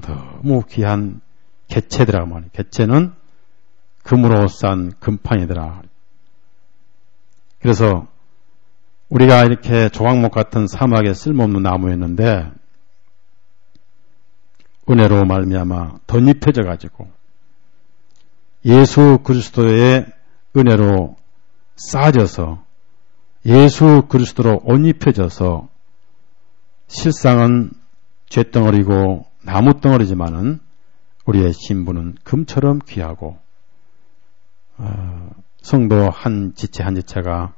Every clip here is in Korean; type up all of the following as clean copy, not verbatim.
너무 귀한 객체더라 말이에요. 객체는 금으로 싼 금판이더라. 그래서 우리가 이렇게 조각목 같은 사막에 쓸모없는 나무였는데 은혜로 말미암아 덧입혀져 가지고 예수 그리스도의 은혜로 쌓아져서 예수 그리스도로 옷 입혀져서 실상은 쇳덩어리고 나무덩어리지만은 우리의 신분은 금처럼 귀하고 성도 한 지체 한 지체가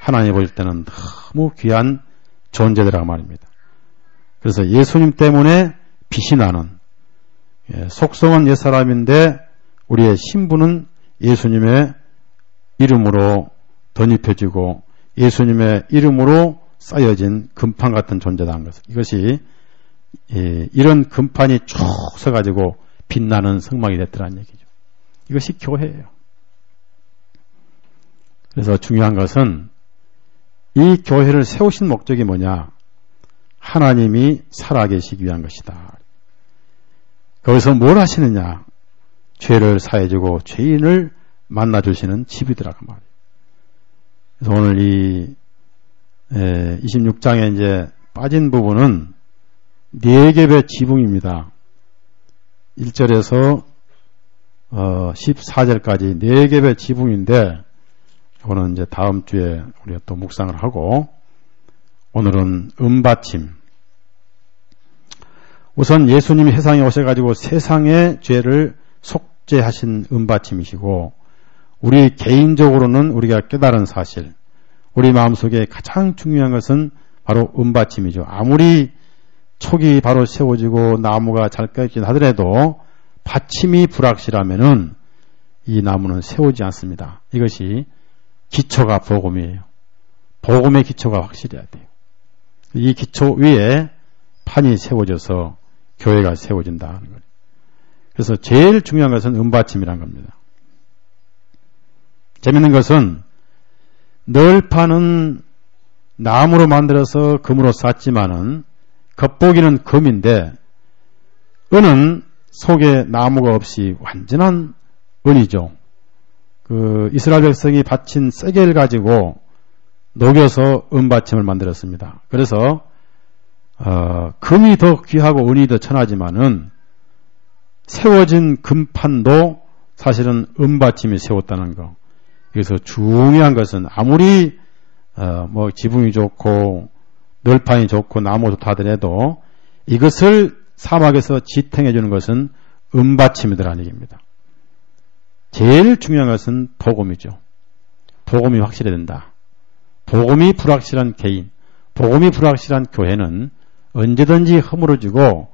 하나님 보실 때는 너무 귀한 존재들이라고 말입니다. 그래서 예수님 때문에 빛이 나는 속성은 옛사람인데 우리의 신분은 예수님의 이름으로 덧입혀지고 예수님의 이름으로 쌓여진 금판 같은 존재다는 것. 이것이 이런 금판이 쭉 서가지고 빛나는 성막이 됐더라는 얘기죠. 이것이 교회예요. 그래서 중요한 것은 이 교회를 세우신 목적이 뭐냐? 하나님이 살아계시기 위한 것이다. 거기서 뭘 하시느냐? 죄를 사해주고 죄인을 만나주시는 집이더라고 말이에요. 그래서 오늘 이 26장에 이제 빠진 부분은 4겹의 지붕입니다. 1절에서 14절까지 4겹의 지붕인데 이거는 이제 다음 주에 우리가 또 묵상을 하고 오늘은 은받침. 우선 예수님이 세상에 오셔가지고 세상의 죄를 속죄하신 은받침이시고 우리 개인적으로는 우리가 깨달은 사실 우리 마음속에 가장 중요한 것은 바로 은받침이죠. 아무리 촉이 바로 세워지고 나무가 잘 꺾이긴 하더라도 받침이 불확실하면은 이 나무는 세우지 않습니다. 이것이 기초가 복음이에요. 복음의 기초가 확실해야 돼요. 이 기초 위에 판이 세워져서 교회가 세워진다는 거예요. 그래서 제일 중요한 것은 은받침이라는 겁니다. 재밌는 것은 널판은 나무로 만들어서 금으로 쌌지만은 겉보기는 금인데 은은 속에 나무가 없이 완전한 은이죠. 그 이스라엘 백성이 바친 쇠겔을 가지고 녹여서 은받침을 만들었습니다. 그래서 금이 더 귀하고 은이 더 천하지만은 세워진 금판도 사실은 은받침이 세웠다는 거. 그래서 중요한 것은 아무리 뭐 지붕이 좋고 널판이 좋고 나무 좋다 하더라도 이것을 사막에서 지탱해 주는 것은 은받침이더라는 얘기입니다. 제일 중요한 것은 복음이죠. 복음이 확실해야 된다. 복음이 불확실한 개인, 복음이 불확실한 교회는 언제든지 허물어지고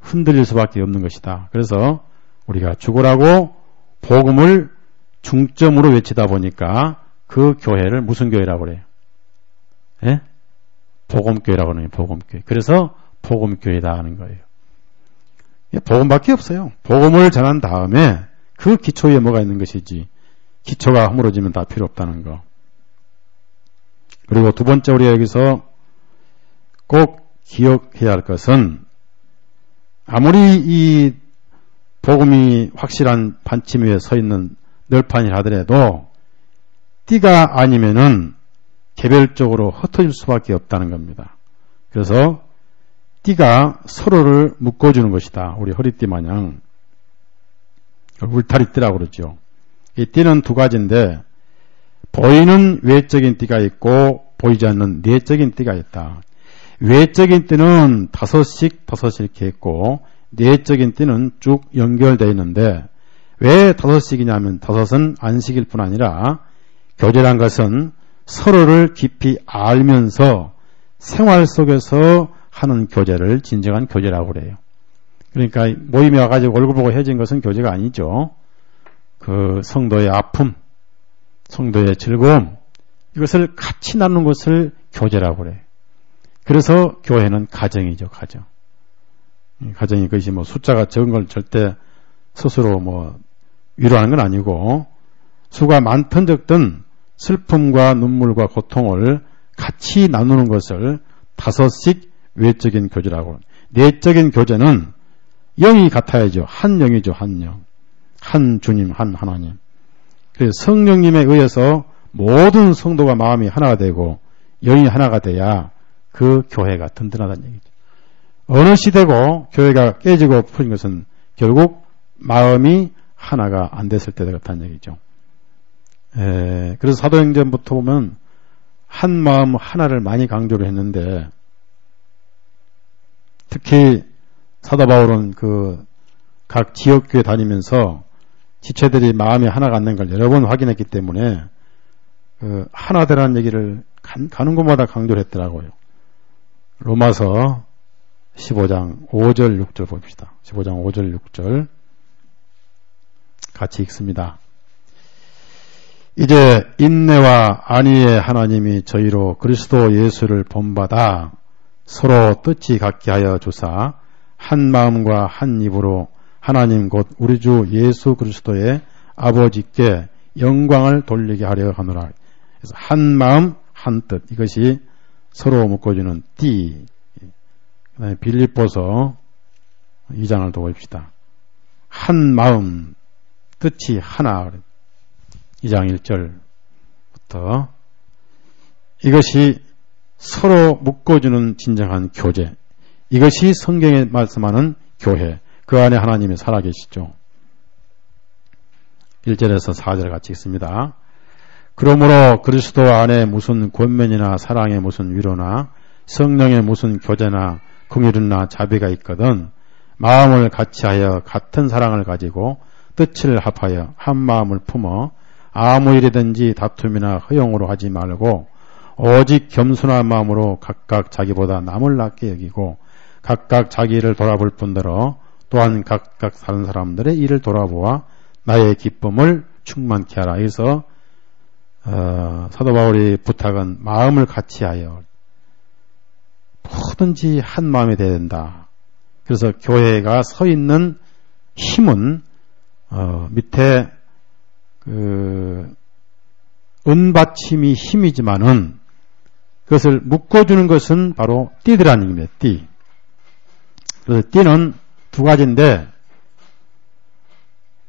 흔들릴 수밖에 없는 것이다. 그래서 우리가 죽으라고 복음을 중점으로 외치다 보니까 그 교회를 무슨 교회라고 그래요? 예? 복음교회라고 하는 거예요. 복음교회. 그래서 복음교회다 하는 거예요. 복음밖에 없어요. 복음을 전한 다음에 그 기초 위에 뭐가 있는 것이지 기초가 허물어지면 다 필요 없다는 거. 그리고 두 번째 우리가 여기서 꼭 기억해야 할 것은 아무리 이 복음이 확실한 판침 위에 서 있는 널판이라 하더라도 띠가 아니면은 개별적으로 흩어질 수밖에 없다는 겁니다. 그래서 띠가 서로를 묶어주는 것이다. 우리 허리띠 마냥 울타리띠라고 그러죠. 이 띠는 두 가지인데 보이는 외적인 띠가 있고 보이지 않는 내적인 띠가 있다. 외적인 띠는 다섯씩 이렇게 있고 내적인 띠는 쭉 연결되어 있는데 왜 다섯씩이냐면 다섯은 안식일 뿐 아니라 교제란 것은 서로를 깊이 알면서 생활 속에서 하는 교제를 진정한 교제라고 그래요. 그러니까 모임에 와가지고 얼굴 보고 헤어진 것은 교제가 아니죠. 그 성도의 아픔, 성도의 즐거움 이것을 같이 나누는 것을 교제라고 그래요. 그래서 교회는 가정이죠. 가정. 가정이 그것이 뭐 숫자가 적은 걸 절대 스스로 뭐 위로하는 건 아니고 수가 많든 적든 슬픔과 눈물과 고통을 같이 나누는 것을 다섯씩 외적인 교제라고. 내적인 교제는 영이 같아야죠. 한 영이죠. 한 영. 한 주님, 한 하나님. 그래서 성령님에 의해서 모든 성도가 마음이 하나가 되고 영이 하나가 돼야 그 교회가 든든하다는 얘기죠. 어느 시대고 교회가 깨지고 풀린 것은 결국 마음이 하나가 안 됐을 때 같다는 얘기죠. 그래서 사도행전부터 보면 한 마음 하나를 많이 강조를 했는데, 특히 사도 바울은 그 각 지역교회 다니면서 지체들이 마음이 하나가 안 된 걸 여러 번 확인했기 때문에 그 하나 되라는 얘기를 가는 곳마다 강조를 했더라고요. 로마서 15장 5절 6절 봅시다. 15장 5절 6절 같이 읽습니다. 이제 인내와 안위의 하나님이 저희로 그리스도 예수를 본받아 서로 뜻이 같게 하여 주사 한 마음과 한 입으로 하나님 곧 우리 주 예수 그리스도의 아버지께 영광을 돌리게 하려 하노라. 그래서 한 마음 한 뜻, 이것이 서로 묶어주는 띠. 그 다음에 빌립보서 2장을 더 봅시다. 한 마음 뜻이 하나. 2장 1절부터 이것이 서로 묶어주는 진정한 교제, 이것이 성경에 말씀하는 교회, 그 안에 하나님이 살아계시죠. 1절에서 4절 같이 읽습니다. 그러므로 그리스도 안에 무슨 권면이나 사랑에 무슨 위로나 성령의 무슨 교제나 긍휼이나 자비가 있거든 마음을 같이하여 같은 사랑을 가지고 뜻을 합하여 한 마음을 품어 아무 일이든지 다툼이나 허용으로 하지 말고 오직 겸손한 마음으로 각각 자기보다 남을 낫게 여기고 각각 자기 일을 돌아볼 뿐더러 또한 각각 다른 사람들의 일을 돌아보아 나의 기쁨을 충만케 하라. 그래서 사도 바울의 부탁은 마음을 같이하여 뭐든지 한 마음이 되어야 된다. 그래서 교회가 서 있는 힘은 밑에 그 은받침이 힘이지만은 그것을 묶어주는 것은 바로 띠드라는 얘기입니다. 띠. 그래서 띠는 두 가지인데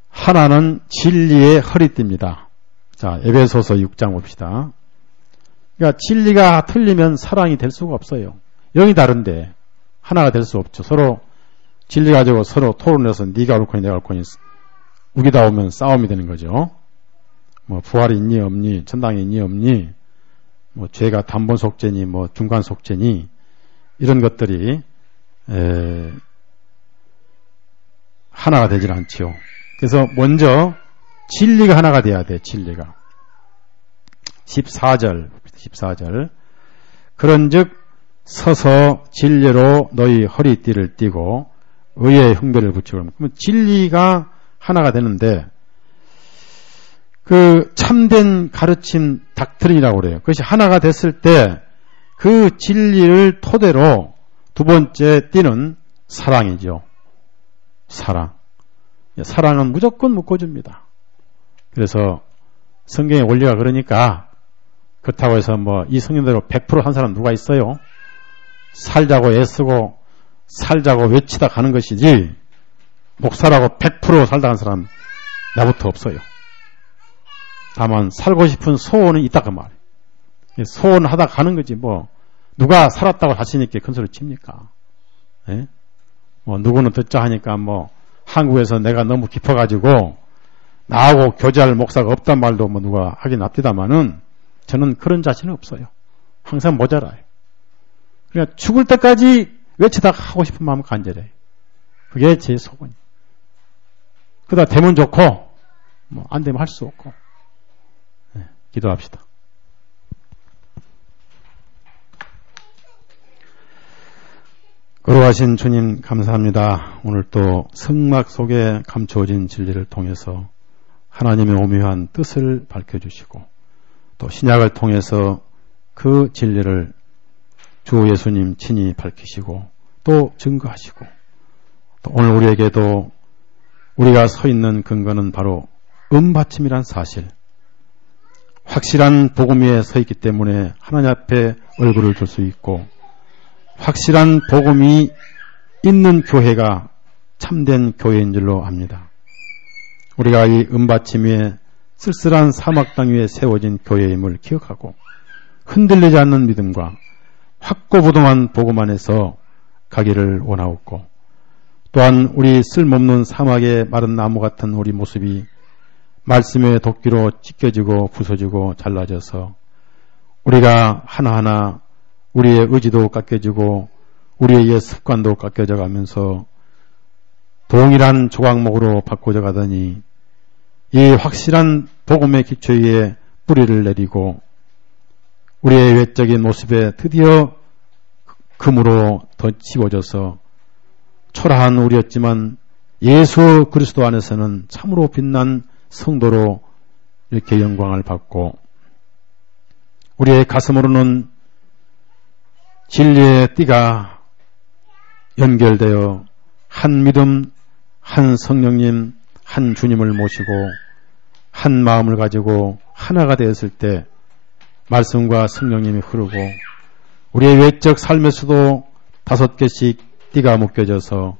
하나는 진리의 허리띠입니다. 자, 에베소서 6장 봅시다. 그러니까 진리가 틀리면 사랑이 될 수가 없어요. 영이 다른데 하나가 될 수 없죠. 서로 진리 가지고 서로 토론해서 네가 옳거니 내가 옳거니 우기다 오면 싸움이 되는 거죠. 뭐 부활이 있니 없니, 천당이 있니 없니, 뭐 죄가 단번 속죄니 뭐 중간 속죄니, 이런 것들이 하나가 되질 않지요. 그래서 먼저 진리가 하나가 돼야 돼. 진리가 14절 그런즉 서서 진리로 너희 허리띠를 띠고 의의 흉배를 붙이고. 그러면 진리가 하나가 되는데 그 참된 가르침 닥트린이라고 그래요. 그것이 하나가 됐을 때 그 진리를 토대로 두 번째 띠는 사랑이죠. 사랑은 무조건 묶어줍니다. 그래서 성경의 원리가 그러니까 그렇다고 해서 뭐 이 성경대로 100% 한 사람 누가 있어요? 살자고 애쓰고 살자고 외치다 가는 것이지 목사라고 100% 살다 간 사람 나부터 없어요. 다만 살고 싶은 소원은 있다 그 말이에요. 소원하다 가는 거지 뭐 누가 살았다고 자신 있게 큰 소리 칩니까? 예? 뭐 누구는 듣자 하니까 뭐 한국에서 내가 너무 깊어가지고 나하고 교제할 목사가 없단 말도 뭐 누가 하긴 합디다마는 저는 그런 자신은 없어요. 항상 모자라요. 그러니까 죽을 때까지 외치다 하고 싶은 마음 간절해요. 그게 제 소원이에요. 그러다 되면 좋고 뭐 안 되면 할 수 없고. 네, 기도합시다. 거룩하신 주님 감사합니다. 오늘 또 성막 속에 감추어진 진리를 통해서 하나님의 오묘한 뜻을 밝혀주시고 또 신약을 통해서 그 진리를 주 예수님 친히 밝히시고 또 증거하시고 또 오늘 우리에게도 우리가 서 있는 근거는 바로 은받침이란 사실, 확실한 복음 위에 서 있기 때문에 하나님 앞에 얼굴을 둘 수 있고 확실한 복음이 있는 교회가 참된 교회인 줄로 압니다. 우리가 이 은받침 위에 쓸쓸한 사막 땅 위에 세워진 교회임을 기억하고 흔들리지 않는 믿음과 확고부동한 복음 안에서 가기를 원하옵고, 또한 우리 쓸모없는 사막의 마른 나무 같은 우리 모습이 말씀의 도끼로 찢겨지고 부서지고 잘라져서 우리가 하나하나 우리의 의지도 깎여지고 우리의 옛 습관도 깎여져 가면서 동일한 조각목으로 바꿔져 가더니 이 확실한 복음의 기초 위에 뿌리를 내리고 우리의 외적인 모습에 드디어 금으로 더 씌워져서 초라한 우리였지만 예수 그리스도 안에서는 참으로 빛난 성도로 이렇게 영광을 받고 우리의 가슴으로는 진리의 띠가 연결되어 한 믿음, 한 성령님, 한 주님을 모시고 한 마음을 가지고 하나가 되었을 때 말씀과 성령님이 흐르고 우리의 외적 삶에서도 5개씩 띠가 묶여져서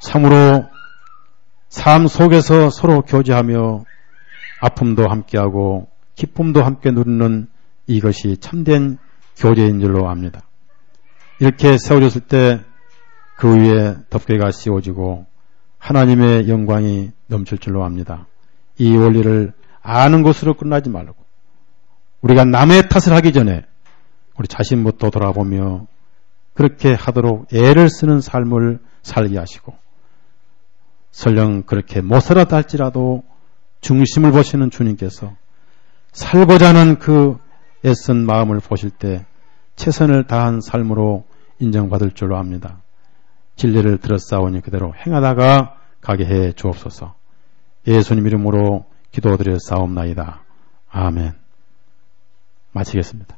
참으로 삶 속에서 서로 교제하며 아픔도 함께하고 기쁨도 함께 누리는 이것이 참된 교제인 줄로 압니다. 이렇게 세워졌을 때 그 위에 덮개가 씌워지고 하나님의 영광이 넘칠 줄로 압니다. 이 원리를 아는 것으로 끝나지 말고 우리가 남의 탓을 하기 전에 우리 자신부터 돌아보며 그렇게 하도록 애를 쓰는 삶을 살게 하시고 설령 그렇게 못 살았다 할지라도 중심을 보시는 주님께서 살고자 하는 그 애쓴 마음을 보실 때 최선을 다한 삶으로 인정받을 줄로 압니다. 진리를 들었사오니 그대로 행하다가 가게 해 주옵소서. 예수님 이름으로 기도드려 싸움나이다. 아멘. 마치겠습니다.